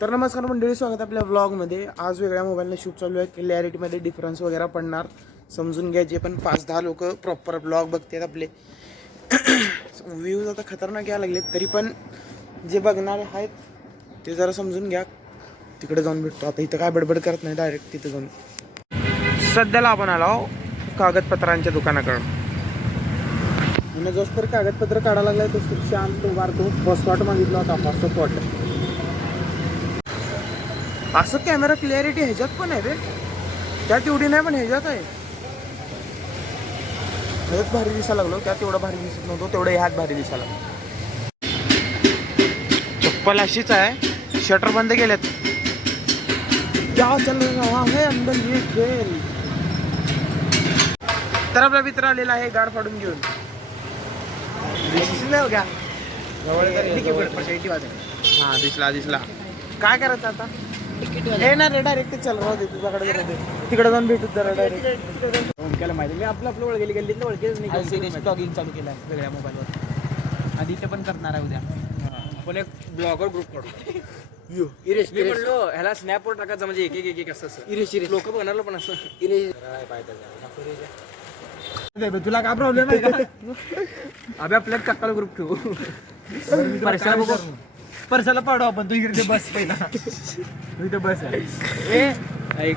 तर नमस्कार मंडळी स्वागत आपल्या व्लॉगमध्ये आज वेगळ्या मोबाईलने शूट चालू आहे. क्लॅरिटीमध्ये डिफरन्स वगैरे पडणार. समजून घ्या जे पण पाच दहा लोक प्रॉपर ब्लॉग बघतात आपले. व्ह्यूज आता खतरनाक यायला लागले तरी पण जे बघणारे आहेत ते जरा समजून घ्या. तिकडे जाऊन भेटतो. आता इथं काय बडबड करत नाही डायरेक्ट तिथं जाऊन. सध्याला आपण आलो कागदपत्रांच्या दुकानाकडं म्हणजे जोस तर कागदपत्र काढायला लागलाय तो खूप शांत उभारतो. बसवाट मागितला होता बसवाट असं कॅमेरा क्लॅरिटी ह्याच्यात पण आहे रे. त्यात एवढी नाही पण ह्याच्यात आहे. ह्याच्यात भारी दिसायला लागलो. त्यात एवढं भारी दिसत नव्हतं तेवढं ह्यात भारी दिसायला चप्पल अशीच आहे. शटर बंद केल्यात क्या चल रहा है अंदर ये खेल. तर आपला मित्र आलेला आहे गाड फाडून घेऊन. हा दिसला दिसला. काय करायचं आता? ना रे डायरेक्ट चल राहू दे तुझ्याकडे जरा दे. तिकडे जाऊन भेटू जरा डायरेक्ट ओमक्याला माहिती मी आपलं आपलं ओळखेली गल्लीतलं ओळखेच नाही ब्लॉगिंग चालू केलं आहे वेगळ्या मोबाईलवर. आदित्य पण करणार आहे उद्या. आपण एक ब्लॉगर ग्रुप काढू. यू इरेश मी म्हणलो ह्याला स्नॅपवर टाकायचं म्हणजे एक एक एक एक असं असं. इरेश इरेश. लोक बघणार पण असं. इरेश. तुला काय प्रॉब्लेम आहे का? अबे आपल्या काकाला ग्रुप ठेवू. बघू. परशाला पाडू आपण. तू इकडे बस पहिला. तू इथे बस. आहे ए. ऐक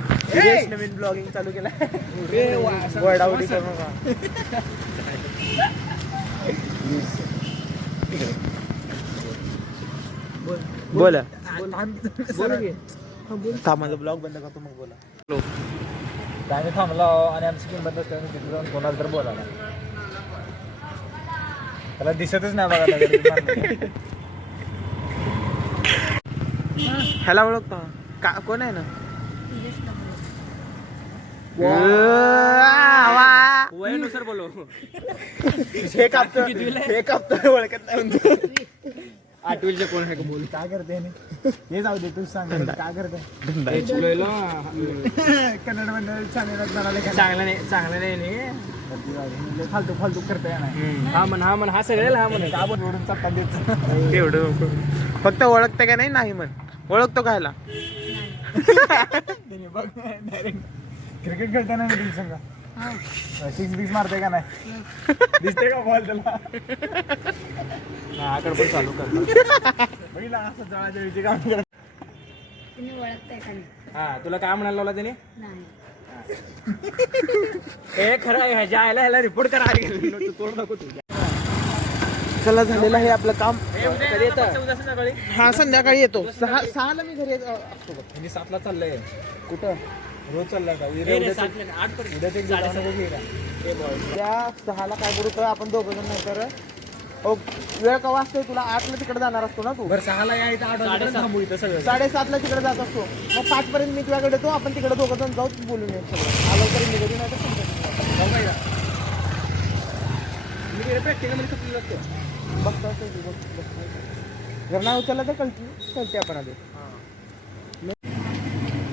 नवीन ब्लॉगिंग चालू केलं वडावडी असं- करू. बोला. थांबाला ब्लॉग बंद करतो मग बोला. त्याने थांबला आणि आमची किंमत नसते तिथे जाऊन कोणाला तर बोलायला त्याला दिसतच नाही बघा ह्याला ओळखता. का कोण आहे ना? वयानुसार बोलो हे कापतो हे कापतो ओळखत नाही आठवीचे कोण आहे का बोल? काय करते हे? जाऊ दे तू सांग. काय करते? कन्नडमध्ये चॅनेल बनाले चांगला नाही चांगला नाही नाही फालतू फालतू करते ना. हा म्हण हा म्हण हा सगळ्याला हा म्हण. का पण ओढून चप्पा देत? एवढं नको. फक्त ओळखतं का नाही नाही म्हण. ओळखतो कायला बघ डायरेक्ट क्रिकेट खेळताना मी तुला सांगा. सिक्स बिक्स मारते का नाही? दिसते का बॉल त्याला आकडे पण चालू कर. बघितला असं जळाजळीचे काम करत. तुम्ही ओळखताय का नाही? हा तुला काय म्हणायला लावला त्याने? नाही. हे. खरं आहे ह्याच्या आयला ह्याला रिपोर्ट करा. तोड नको तू चला झालेलं आहे आपलं काम. हा संध्याकाळी येतो. सहा सहाला मी घरी येत-. म्हणजे सातला चाललंय. कुठं? रोज चालला का. त्या सहाला काय करू तर आपण दोघं जण नाही तर ओ, वेळ कवा असतोय तुला? आठला तिकडे जाणार असतो ना तू? बरं सहाला आठ साडेसातला तिकडे जात असतो. मग पाच पर्यंत मी तुझ्याकडे येतो आपण तिकडे दोघं जण जाऊ बोलून येऊ सगळं. आलो तरी निघतो नाही. तर का? मी practical मध्ये. बघतो बघ- बघतो. जर नाही उचललं तर कळती कळते आपण आधी.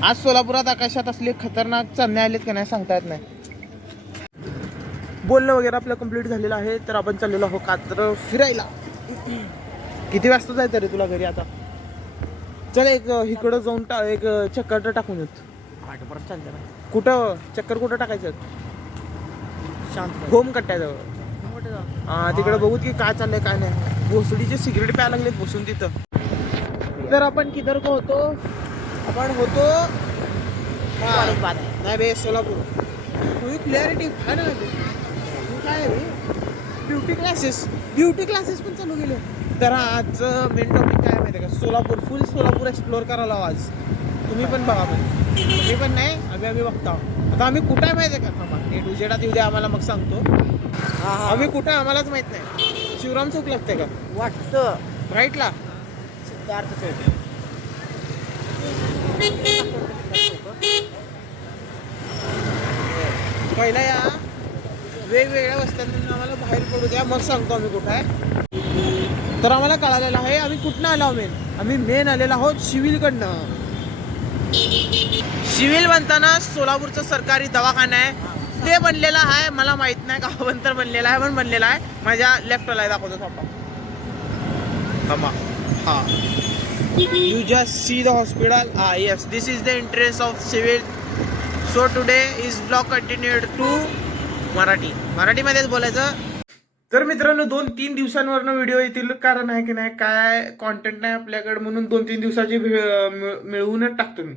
आज सोलापुरात आकाशात असले खतरनाक चांदणे आलेत का नाही सांगता येत नाही. बोलणं वगैरे आपलं कंप्लीट झालेलं आहे तर आपण चाललेलो आहोत कात्र फिरायला. किती वाजता जायचं रे तुला घरी आता? चल एक इकडं जाऊन टा एक चक्कर तर टाकून येत. आठ परत चालतं ना. कुठं? चक्कर कुठं टाकायचं? शांत. होम कट्ट्याजवळ. तिकडे बघू की काय चाललंय काय नाही. भोसडीचे सिगरेट प्यायला लागलेत बसून तिथं. तर आपण किधर को होतो? आपण होतो हा, नाही बे सोलापूर. तुझी क्लॅरिटी तू काय ब्युटी क्लासेस ब्युटी क्लासेस पण चालू केले. तर आजचं मेन टॉपिक काय माहिती का? सोलापूर फुल सोलापूर एक्सप्लोअर करायला आज. तुम्ही पण बघा पण तुम्ही पण नाही आम्ही आम्ही बघता. आता आम्ही कुठं आहे माहिती का? थांबा. हे उजेडात येऊ द्या आम्हाला मग सांगतो. आम्ही कुठं आम्हालाच माहीत नाही. शिवराम चौक लागते का? वाटतं. राईटला. सिद्धार्थ चौक. पहिला या. वेगवेगळ्या वस्त्यांतून आम्हाला बाहेर पडू द्या. मग सांगतो आम्ही कुठं आहे. तर आम्हाला कळालेलं आहे आम्ही कुठनं आलो मेन आम्ही मेन आलेलो आहोत शिविलकडनं. शिविल बनताना सोलापूरचं सरकारी दवाखाना आहे. ते बनलेलं आहे मला माहीत नाही गावांतर बनलेला आहे पण बनलेला आहे. माझ्या लेफ्टला आहे दाखवतो थांबा. थांबा. हा. You just see the hospital हा yes this is the entrance of civil so today is block continued to Marathi मराठीमध्येच बोलायचं. तर मित्रांनो दोन तीन दिवसांवरनं व्हिडिओ येतील. कारण आहे की नाही काय कॉन्टेंट नाही आपल्याकडे म्हणून दोन तीन दिवसाची मिळवूनच टाकतो मी.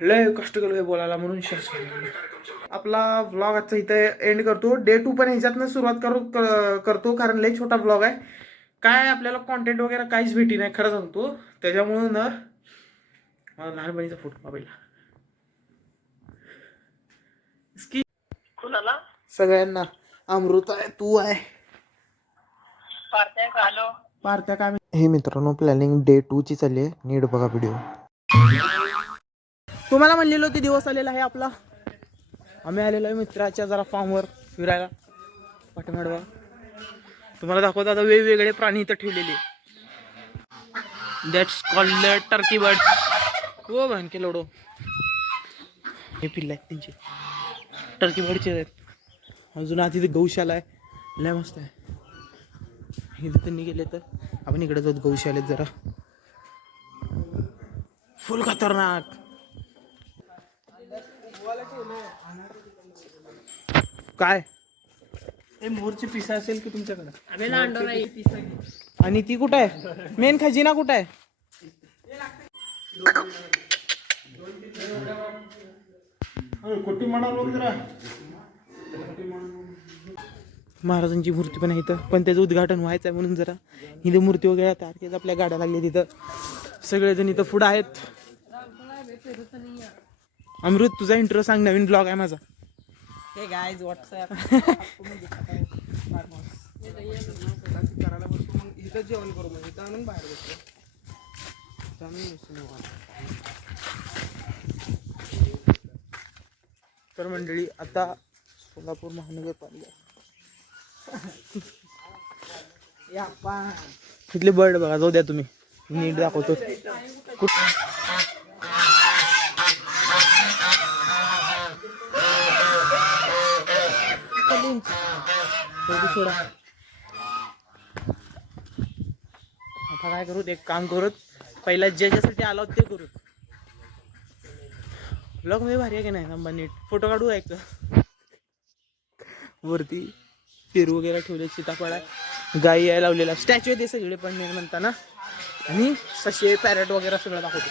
लय कष्ट केलं हे बोलायला म्हणून लागलो. आपला व्लॉग आजचा इथे एंड करतो. डे टू पण ह्याच्यातनं सुरुवात करू करतो कारण लय छोटा व्लॉग आहे. काय आपल्याला कॉन्टेंट वगैरे काहीच भेटी नाही खरं सांगतो. त्याच्यामुळं ना मला लहानपणीचा फोटो पहिला. इसकी सगळ्यांना. अमृत आहे तू आहे. पारत्या काय हे मित्रांनो प्लॅनिंग डे टू ची चालली आहे. नीट बघा व्हिडिओ तुम्हाला म्हणलेलो ते दिवस आलेला आहे आपला. आम्ही आलेलो आहे मित्राच्या जरा फार्मवर फिरायला पाठीमाडवा तुम्हाला दाखवतो आता वेगवेगळे प्राणी इथं ठेवलेले दॅट्स कॉल्ड टर्की बर्ड हो भानके लोडो. हे पिल्ल आहेत त्यांचे. टर्की बर्डचे आहेत. अजून आधी तिथे गौशाला आहे. लय मस्त आहे. इथे त्यांनी गेले तर आपण इकडे जाऊ गौशालेत जरा. फुल खतरनाक. काय? मोरची पिसा असेल की तुमच्याकडे? आणि ती कुठं आहे? मेन खजिना कुठं आहे? महाराजांची मूर्ती पण आहे इथं. पण त्याचं उद्घाटन व्हायचं आहे म्हणून जरा. हिंदी मूर्ती वगैरे तयार केल्या आपल्या गाड्या लागल्या तिथं. सगळेजण इथं पुढं आहेत. अमृत तुझा इंट्रो सांग नवीन ब्लॉग आहे माझा. हे गायज व्हॉट्सअप इथं जेवण करू मग इथं आणून बाहेर बसतो तर मंडळी आता सोलापूर महानगरपालिका. इथले बर्ड बघा जाऊ द्या तुम्ही. नीट दाखवतो. कुठ सोडा. आता काय करू एक काम करूत पहिला ज्याच्यासाठी आलो ते करू. ब्लॉगमध्ये भारी आहे की नाही नंबर नीट. फोटो काढू एक? वरती पेरू वगैरे ठेवले सीताफळ आहे गाई आहे लावलेला. स्टॅच्यू आहे ते सगळे पण मेन म्हणताना. आणि सशे पॅरेट वगैरे सगळं दाखवतो.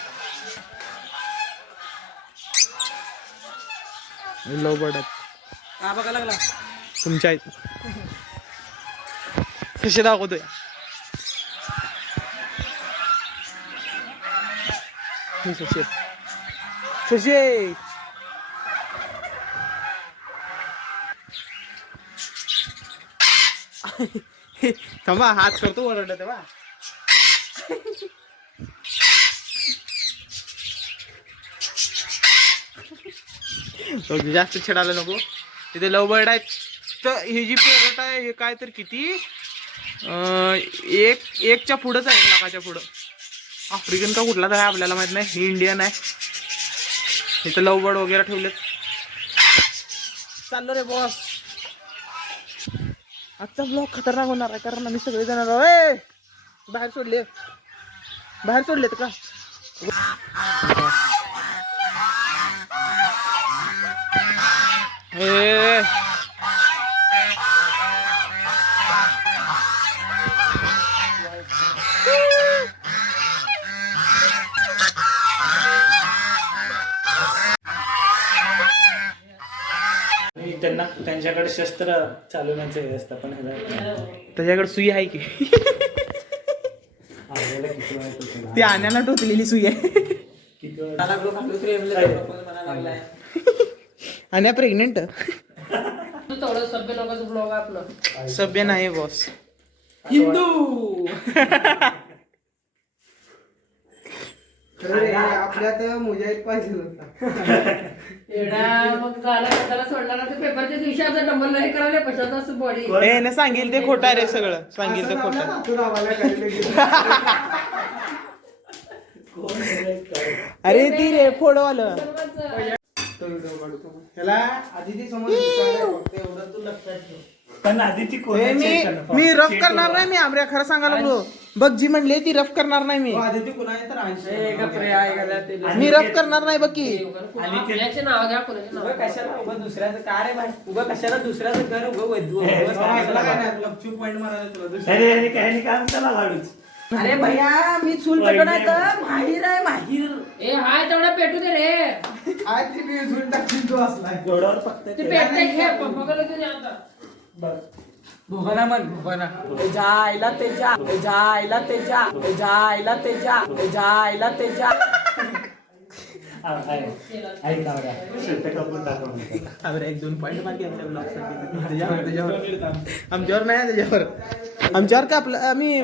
लव बर्ड का बघा लागला. तुमच्या आहेत कसे दाखवतोय? शशी. सशे थांबा हात करतो ओरडलं तेव्हा. जास्त छेडायला नको. तिथे लवबर्ड आहेत. तर ही जी पेरट आहे हे काय तर किती? एक एकच्या पुढंच आहे लाखाच्या पुढं. आफ्रिकन का कुठला तर आहे आपल्याला माहीत नाही. ही इंडियन आहे. इथं लव बर्ड वगैरे ठेवलेत. चाललो रे बॉस आजचा ब्लॉग खतरनाक होणार आहे कारण आम्ही सगळे जण आलो. ए! बाहेर सोडले. बाहेर सोडलेत का? ए! त्यांच्याकडे शस्त्र चालवण्याचं हे असतं पण ह्याला त्याच्याकडे सुई आहे की? आपल्याला किती वेळा टोचलं? ती आण्याला टोचलेली सुई आहे. किती वेळा आण्या प्रेग्नेंट थोडं सभ्य लोकांचं ब्लॉग आपलं. सभ्य नाही बॉस हिंदू! आपल्यात मुजाहिद पाहिजे होता. मग सोडणार? तर पेपरच्या दिवशी नंबर नाही करायला बॉडी ना सांगेल ते खोटा रे सगळं. सांगेल ते खोटा अरे ती रे फोडवालं. ह्याला आधी ते फक्त एवढं तू लक्षात ठेव. पण आधी ती ए, मी मी रफ करणार नाही मी आमऱ्या खरं सांगायला लागलो बघ जी म्हणले ती रफ करणार नाही मी. आहे ते? मी रफ करणार नाही बघ की. नाव घ्या कोणाचे नाव उगा कशाला दुसऱ्याचं? काय रे भाई? उगा कशाला दुसऱ्याचं घर उगा वैद्य- अरे भैया मी चूल पेटवून आहे तर माहीर आहे माहीर. ए हाय तेवढा पेटू दे रे. ते पेटते घे पप्पाकडे घेऊन ये आता. भुगना मन भुगना जायला तेजा जायला तेजा जायला तेजा जायला तेजा आमऱ्या एक दोन पॉईंट मार्क आमच्यावर नाही त्याच्यावर आमच्यावर का आपलं आम्ही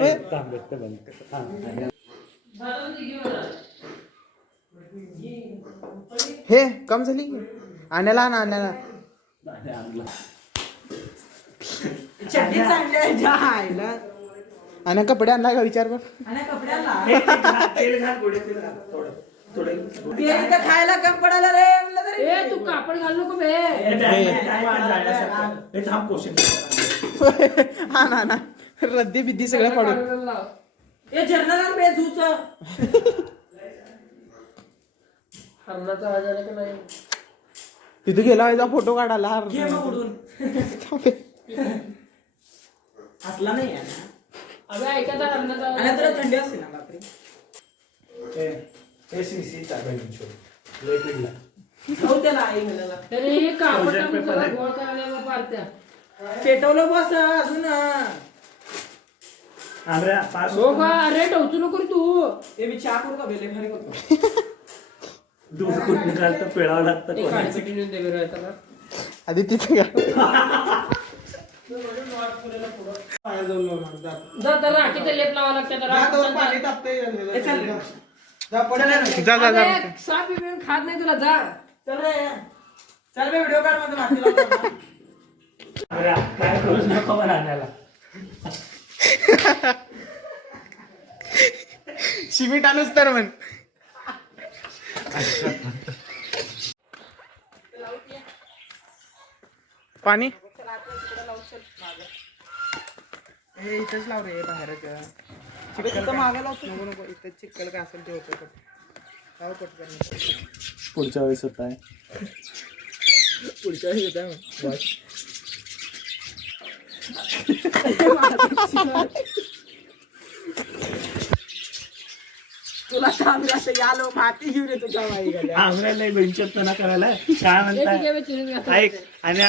हे कम झाली? आण्याला ना आण्याला. चड्डी चांगली आहे. जायला आणि कपडे आणला का? विचार बघ आणि कपड्याला ते इथं खायला कम पडायला रे म्हणलं तरी. ए तू कापड घाल नको बे. हा ना ना. रद्दी बिद्दी सगळं पाडून. हे जर्नल पे झूच हरणाचा आवाज आला की नाही? तिथे गेला व्हायचा फोटो काढायला. घे मग उडून. असला नाही आहे ना. अबे ऐका तर आणि तुला थंडी असते ना बापरे. खाऊ त्याला आई म्हणाला तरी हे कापड टाकून सगळं गोळ करायला मग पारत्या पेटवलं बस अजून. हो का अरे टवचू नको रे तू. ते मी चहा करू का बेले भारी करतो दूध कुठून घालतं पिळावं लागतं नेऊन दे बरं. आधी तिथे गा- जा. तर राखीचं लेप लावा लागतं तर जा जा जा. अबे, साप बिबीन खात नाही तुला जा. चल रे. चल बे व्हिडिओ काढ माझं माती लावतो ना. काय करूच नको मला आणायला शिमिट आणूच तर म्हण. पाणी? ए, इथंच लाव रे बाहेरच चिखल मागे लावतो नको नको इथं चिखल काय असेल ते होतं पट. लाव पटकन. पुढच्या वेळेस होत आहे पुढच्या वेळी येतं मग. बस. तुला काम असं यालो माती घेऊन येतो. आमऱ्याला करायला काय म्हणताय. ऐक आणि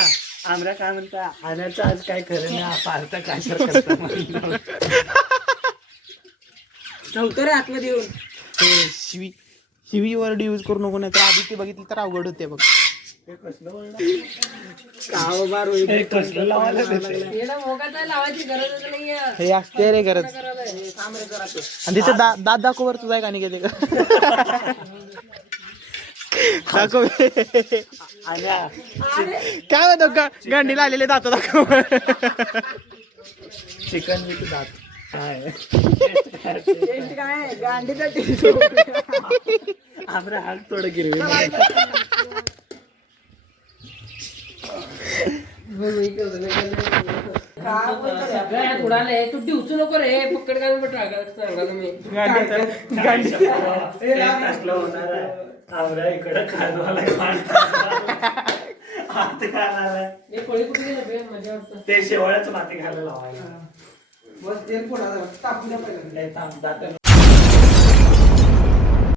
आमऱ्या काय म्हणता आण्याचं आज काय खरं नाही पार्थ काशर करता म्हणलं. नव्हतं रे आतमध्ये येऊन ते शिवी शिवी वर्ड यूज करू नको नाही तर आधी ते बघितली तर अवघड होते बघ हे? काव बार. हे हे असते रे गरज. आणि तिथे दा- दात दाखव वर तुझा गाणी गेले का दाखव काय म्हणतो गा- गांडीला आलेले दात दाखव चिकन विथ दात काय काय. आमऱ्या हात थोडं गिरवी काय उडाले तू नको रे पकड घालून बट आमऱ्या इकडं खाजवाला हात घालायला. फळी कुठे गेलं बे? मजा वाटतं. ते शेवळ्याचं माती घालायला लावायला. बस तेल पहिल्यांदा. थांब दात